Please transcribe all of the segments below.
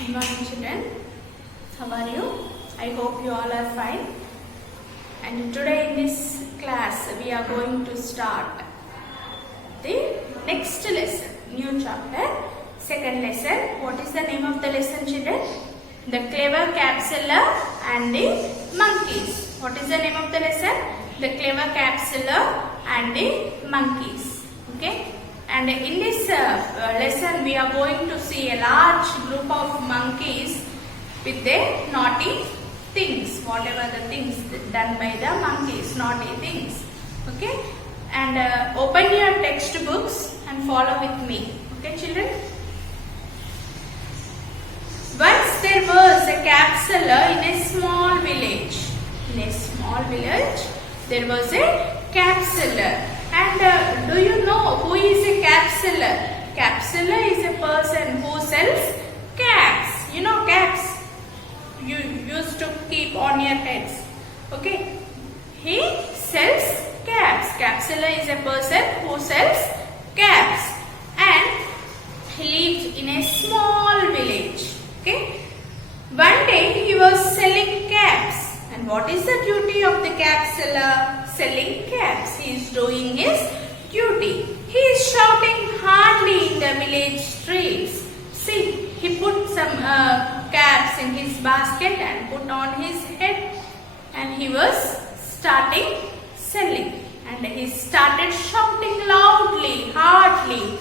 Good morning, children. How are you? I hope you all are fine. And today in this class we are going to start the next lesson, new chapter, second lesson. What is the name of the lesson, children? The clever capsular and the monkeys. What is the name of the lesson? The clever capsular and the monkeys. Okay. And in this lesson we are going to see a large group of monkeys with their naughty things, whatever the things done by the monkeys, naughty things. Okay. And open your textbooks and follow with me. Okay, children. Once there was a capsular in a small village. In a small village there was a capsular. And do you know who is a capsular? Capsular is a person who sells caps. You know caps you used to keep on your heads. Okay. He sells caps. Capsular is a person who sells caps. And he lived in a small village. Okay. One day he was selling caps. And what is the duty of the capsular? Selling caps. He is doing his duty. He is shouting hardly in the village streets. See, he put some caps in his basket and put on his head, and he was starting selling. And he started shouting loudly, hardly.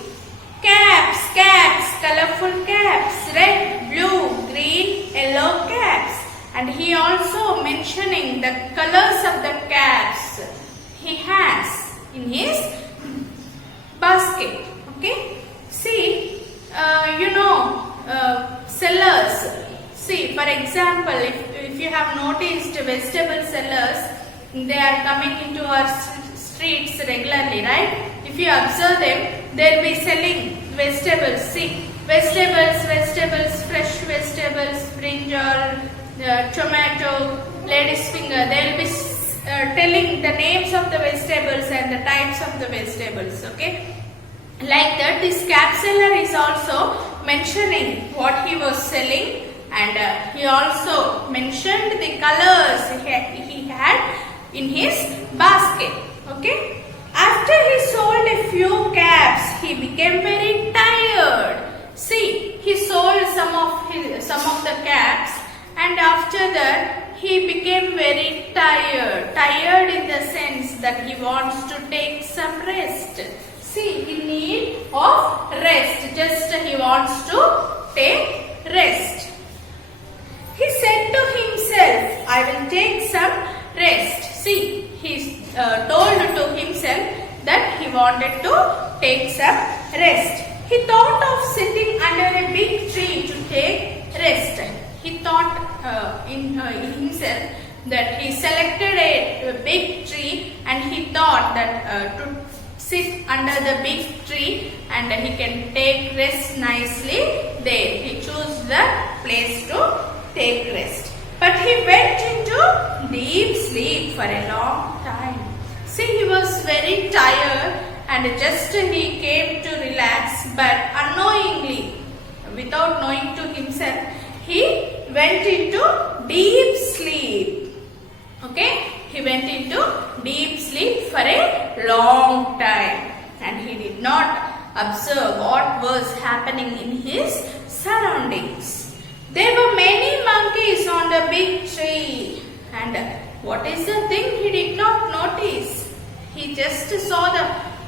Caps, caps, colorful caps, red, blue, green, yellow caps. And he also mentioning the colors of the caps he has in his basket. Okay. See, sellers. See, for example, if you have noticed vegetable sellers, they are coming into our streets regularly, right? If you observe them, they will be selling vegetables. See, vegetables, fresh vegetables, brinjal, tomato, lady's finger. They will be telling the names of the vegetables and the types of the vegetables. Okay. Like that, this capsular is also mentioning what he was selling, and he also mentioned the colors he had in his basket. Okay. After he sold a few caps, he became very tired. See, he sold some of the caps, and after that he became very tired. Tired in the sense that he wants to take some rest. See, in need of rest. Just he wants to take rest. He said to himself, I will take some rest. See, he told to himself that he wanted to take some rest. He thought of sitting under a big tree to take rest. He thought in himself that he selected a big tree, and he thought that to sit under the big tree and he can take rest nicely there. He chose the place to take rest. But he went into deep sleep for a long time. See, he was very tired and just he came to relax, but unknowingly, without knowing to himself, he went into deep sleep. Okay? He went into deep sleep for a long time, and he did not observe what was happening in his surroundings. There were many monkeys on the big tree, and what is the thing he did not notice? He just saw the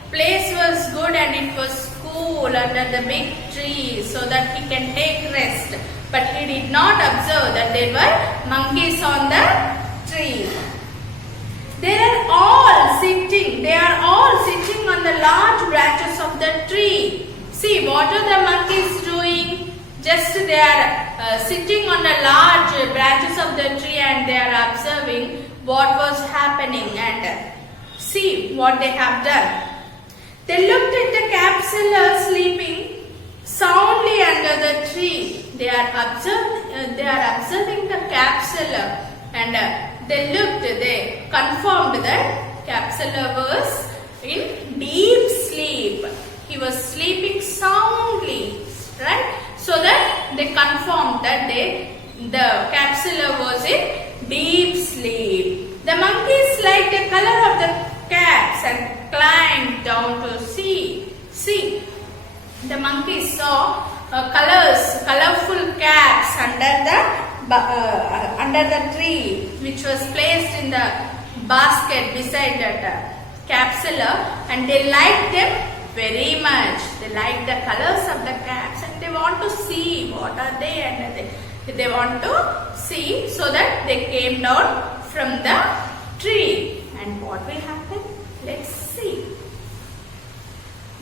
place was good and it was cool under the big tree so that he can take rest. But he did not observe that there were monkeys on the tree. They are all sitting on the large branches of the tree. See, what are the monkeys doing? Just they are sitting on the large branches of the tree, and they are observing what was happening, and see what they have done. They looked at the capsular sleeping soundly under the tree. They are observing the capsular, and they confirmed that capsular was in deep sleep. He was sleeping soundly, right? So that they confirmed that the capsular was in deep sleep. The monkeys liked the color of the caps and climbed down to see. See, the monkeys saw colorful caps under the tree, which was placed in the basket beside that capsular, and they liked them very much. They liked the colors of the caps, and they want to see what are they, and they want to see, so that they came down from the tree. And what will happen? Let's see.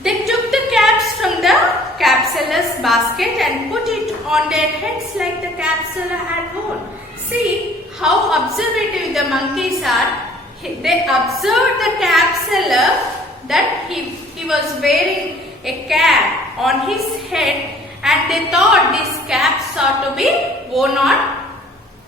They took the caps from the capsular's basket and put it on their heads like the capsular had worn. See how observative the monkeys are. They observed the capsular that he was wearing a cap on his head, and they thought these caps are to be worn on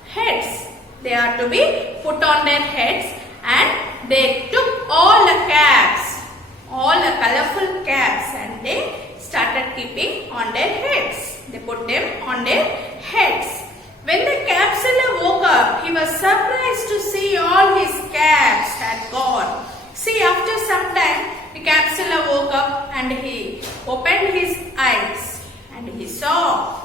heads. They are to be put on their heads, and they took all the caps, all the colorful caps, and they started keeping on their heads. They put them on their heads. When the capsular woke up, he was surprised to see all his caps had gone. See, after some time, the capsular woke up and he opened his eyes and he saw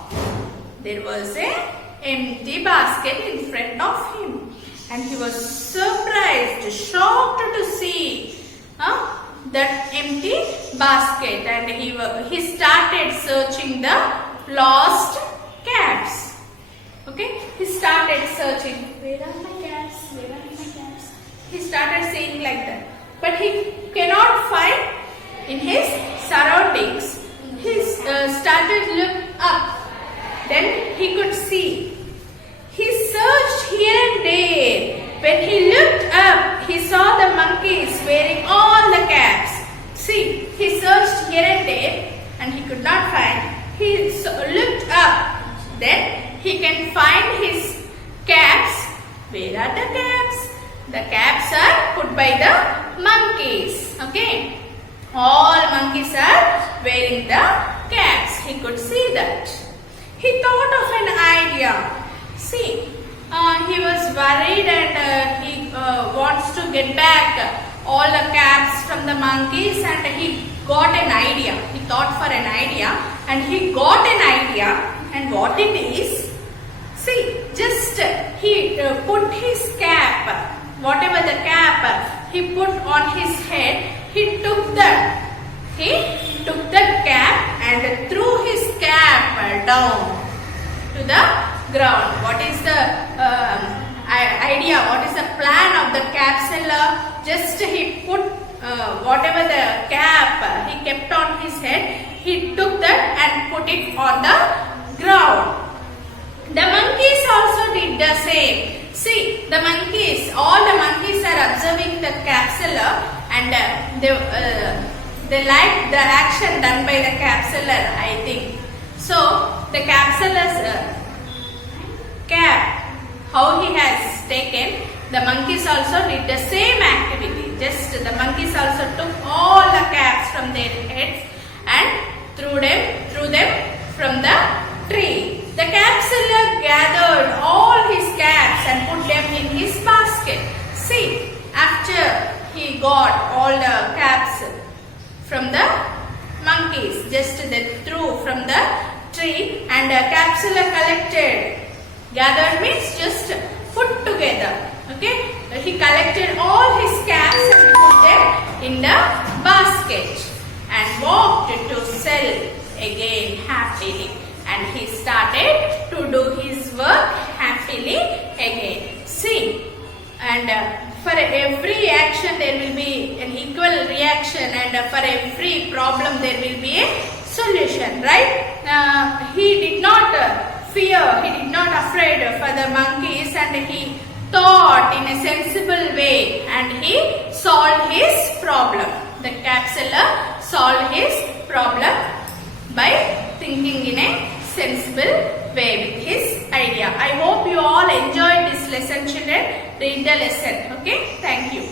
there was an empty basket in front of him. And he was surprised, shocked to see that empty basket, and he started searching the lost caps. Okay, he started searching. Where are my caps? Where are my caps? He started saying like that. But he cannot find in his surroundings. He started look up. Then he could see. He searched here and there. When he looked up, he saw the monkeys wearing all the caps. See, he searched here and there and he could not find. He looked up. Then he can find his caps. Where are the caps? The caps are put by the monkeys. Okay. All monkeys are wearing the caps. He could see that. He thought of an idea. See, he was worried and he wants to get back all the caps from the monkeys, and he got an idea. He thought for an idea and he got an idea. And what it is? See, just he put his cap, whatever the cap he put on his head, he took the cap and threw his cap down to the ground. What is the idea? What is the plan of the capsular? Just he put whatever the cap he kept on his head, he took that and put it on the ground. The monkeys also did the same. See, the monkeys, all the monkeys are observing the capsular, and they like the action done by the capsular, I think. So, the capsular's cap, how he has taken, the monkeys also did the same activity. Just the monkeys also took all the caps from their heads and threw them from the tree. The capsular gathered all his caps and put them in his basket. See, after he got all the caps from the monkeys, just they threw from the tree, and the capsular collected. Gathered means just put together. Okay, he collected all his caps and put them in the basket and walked to sell again happily. And he started to do his work happily again. See, and for every action there will be an equal reaction, and for every problem there will be a solution, right? He did not fear, he did not afraid for the monkeys, and he thought in a sensible way and he solved his problem. The capsular solved his problem by thinking in a sensible way with his idea. I hope you all enjoyed this lesson, children. Read the lesson. Okay, thank you.